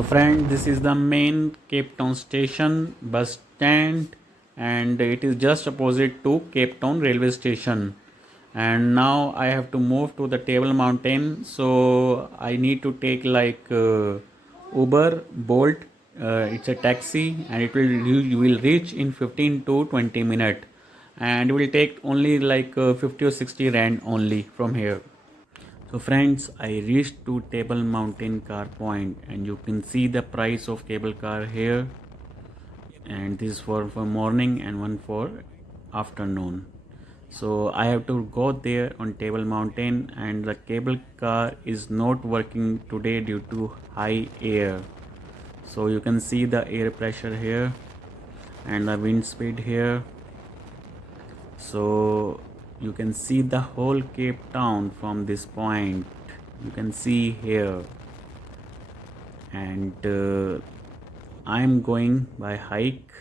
So friend, this is the main Capetown station bus stand, and it is just opposite to Capetown railway station. And now I have to move to the Table Mountain, so I need to take like Uber, Bolt. It's a taxi, and you will reach in 15 to 20 minutes, and it will take only like 50 or 60 rand only from here. So friends, I reached to Table Mountain car point, and you can see the price of cable car here, and this is for morning and one for afternoon. So I have to go there on Table Mountain, and the cable car is not working today due to high air. So you can see the air pressure here and the wind speed here. So you can see the whole Cape Town from this point. You can see here, and I'm going by hike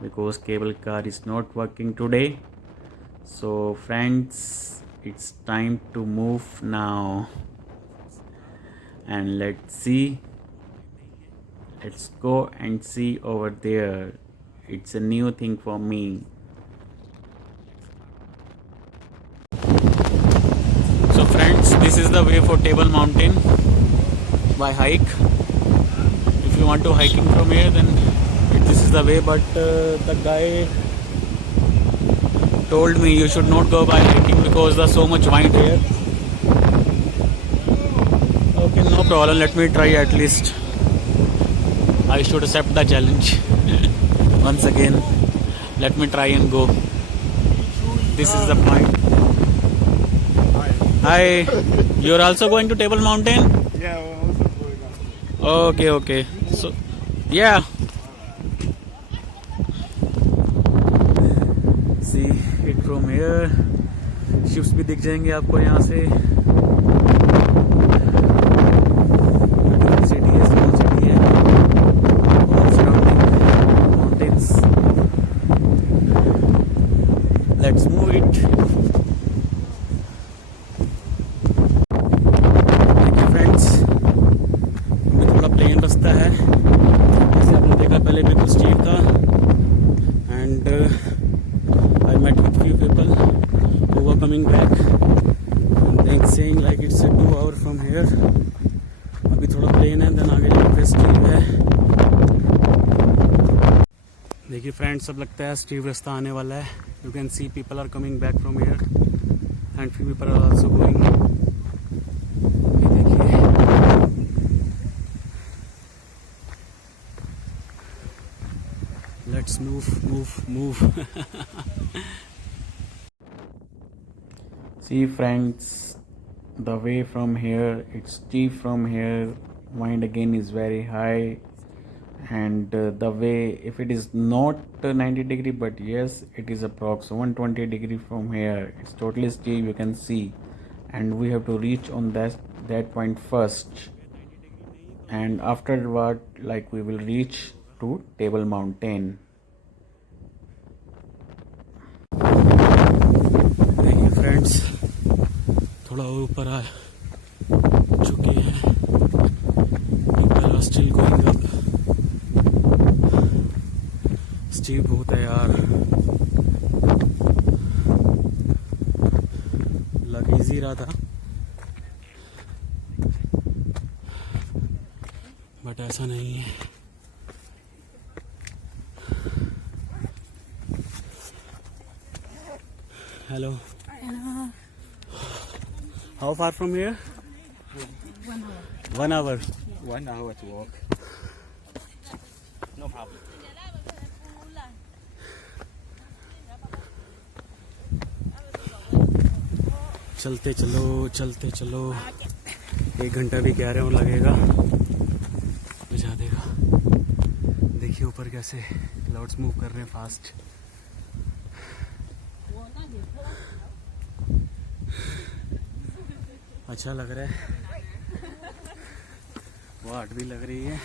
because cable car is not working today. So friends, it's time to move now, and let's go and see over there. It's a new thing for me. So friends, this is the way for Table Mountain by hike. If you want to hiking from here, then this is the way, but the guy told me you should not go by hiking because there's so much wind here. Okay, no problem, let me try at least. I should accept the challenge. Once again, let me try and go. This is the point. Hi, you're also going to Table Mountain? Yeah, we're also going on. Okay. So, yeah. See it from here. Ships भी दिख जाएंगे आपको यहाँ से. City है, small city है. All surrounding mountains. Let's move it. रास्ता है, जैसे आपने देखा पहले बिल्कुल स्टीप था, and I met with few people who were coming back and saying like it's 2 hours from here. अभी थोड़ा प्लेन है, देन आगे जाके स्टीप है. देखिए फ्रेंड्स, सब लगता है स्टीप रास्ता आने वाला है. You can see people are coming back from here and few people are also going. Let's move. See friends, the way from here, it's steep from here, wind again is very high, and the way, if it is not 90 degree, but yes, it is approx 120 degree from here. It's totally steep, you can see, and we have to reach on that point first, and afterward like we will reach to Table Mountain. देखिए friends, थोड़ा और ऊपर आ चुके हैं. People are still going up. Steep बहुत है यार. लग इजी रहा था, बट ऐसा नहीं है. Hello. How far from here? 1 hour. 1 hour. 1 hour to walk. No problem. चलते चलो 1 घंटा भी कह रहे हो लगेगा, बुझा देगा. देखिए ऊपर कैसे क्लाउड्स मूव कर रहे हैं फास्ट. अच्छा लग रहा है, वाट भी लग रही है.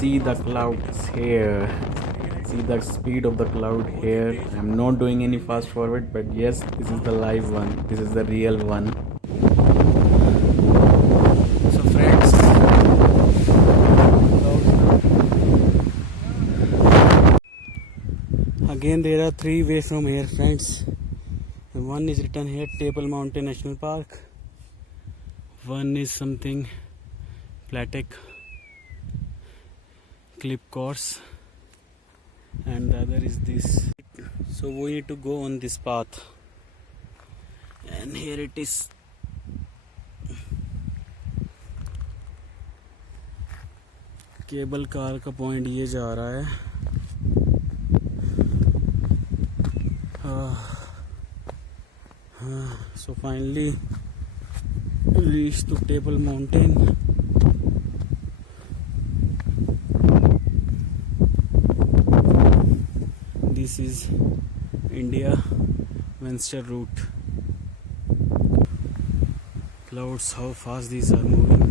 see the clouds here. See the speed of the cloud here. I'm not doing any fast forward, but yes, this is the live one. This is the real one. So friends, again there are three ways from here, friends. One is written here, Table Mountain National Park. One is something Platek clip course, and the other is this. So we need to go on this path, and here it is. Cable car का point ये जा रहा है. So finally reached to Table Mountain. This is India Western route. Clouds, how fast these are moving.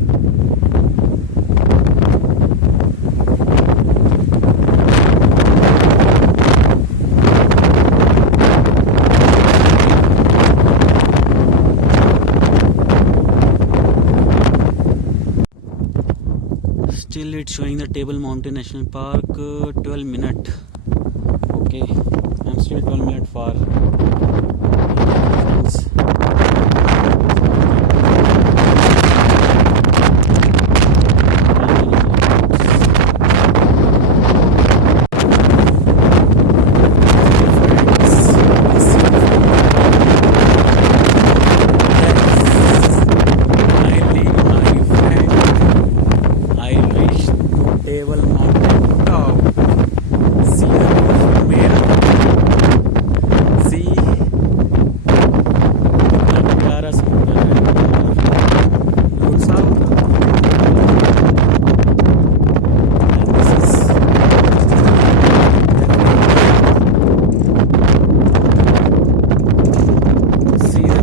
Still it's showing the Table Mountain National Park 12 minutes. Okay, I'm still 12 minutes far.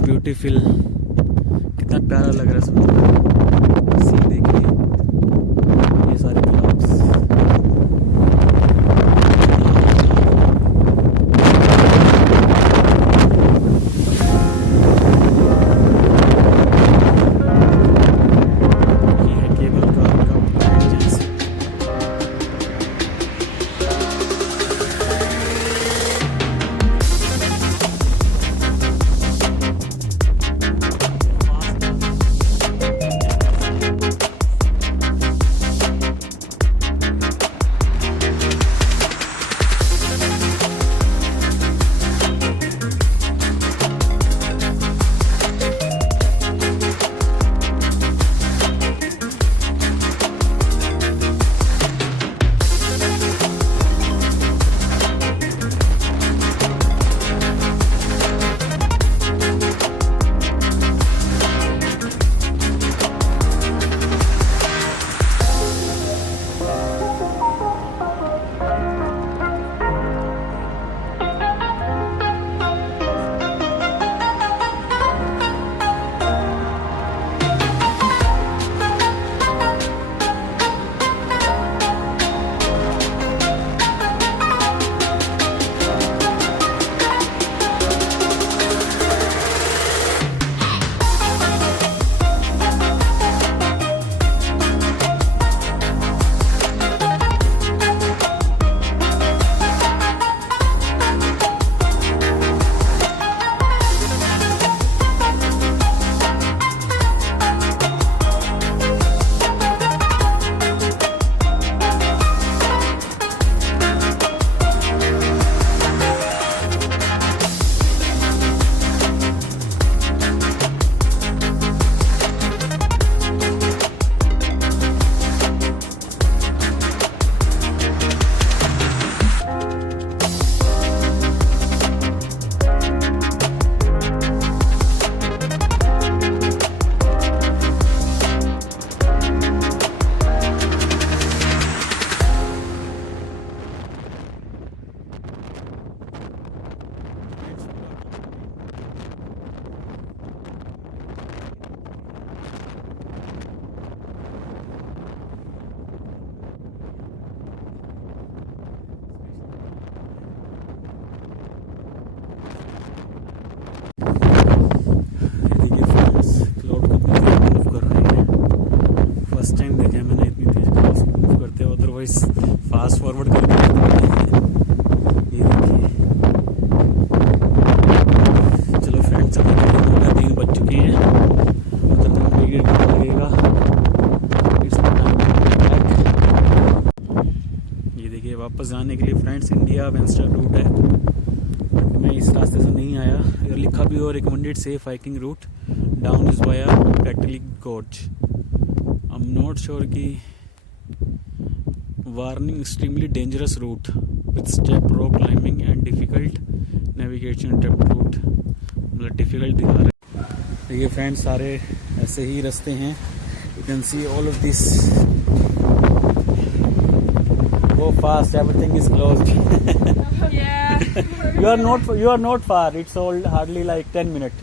Beautiful, कितना प्यारा लग रहा है समुद्र. सी देखिए, ये सारे clouds. ये है केबल कार का पॉइंट जैसे. के लिए फ्रेंड्स। इंडिया वेंस्टर रूट है, बट मैं इस रास्ते से नहीं आया। इधर लिखा भी हो recommended safe hiking route down is via Catholic goes. I am not sure कि warning extremely dangerous route with step rock climbing and difficult navigation trip route, मतलब डिफिकल्ट दिखा रहा है। देखिए फ्रेंड्स, सारे ऐसे ही रास्ते हैं। You can see all of this. Go fast, everything is closed. Yeah. You are not far. It's all hardly like 10 minutes.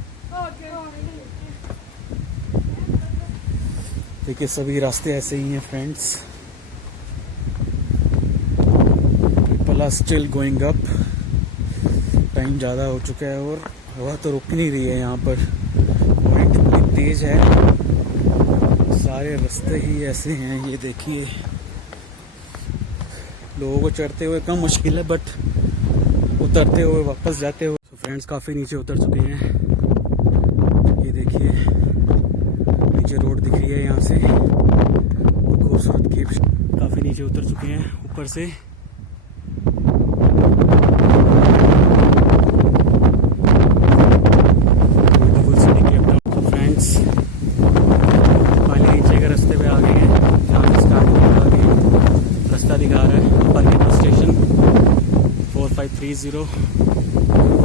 देखिए सभी रास्ते ऐसे ही हैं friends. People are still going up. Time ज़्यादा हो चुका है और हवा तो रुक नहीं रही है यहाँ पर, विंड इतनी तेज है। सारे रास्ते ही ऐसे हैं, ये देखिए। लोगों को चढ़ते हुए कम मुश्किल है, बट उतरते हुए वापस जाते हुए तो फ्रेंड्स काफ़ी नीचे उतर चुके हैं। ये देखिए नीचे रोड दिख रही है यहाँ से, खूबसूरत केप। काफ़ी नीचे उतर चुके हैं ऊपर से। Beautiful city Cape Town. Friends finally नीचे के रास्ते पे आ गए हैं, जहाँ स्टार्ट होगा अभी रास्ता दिखा रहा है। अपर cap station 4530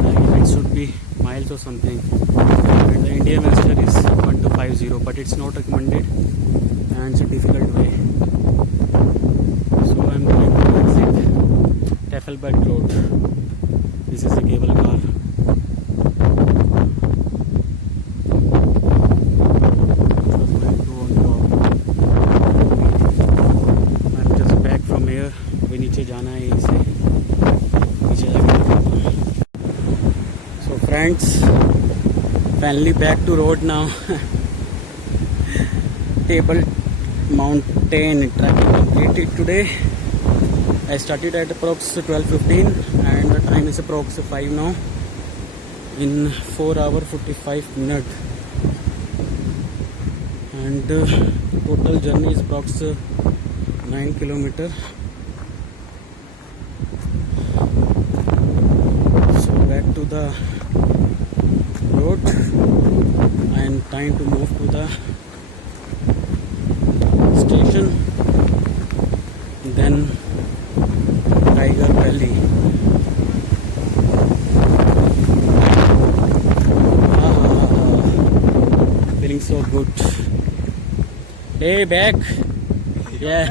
and it should be miles or something, and the India master is 1250, but it's not recommended and it's a difficult way, so I'm going to exit Tafelberg Road. This is the cable car. I'm just back from here. अभी नीचे जाना है, यहीं से नीचे जाके। So friends, finally back to road now. Table Mountain trekking completed today. I started at approx 12:15 and the time is approx 5 now. In 4 hours 45 minutes, and total journey is approx 9 kilometers. So back to the road and time to move to the station, then Tiger Valley. Feeling so good. Hey, back. Yeah.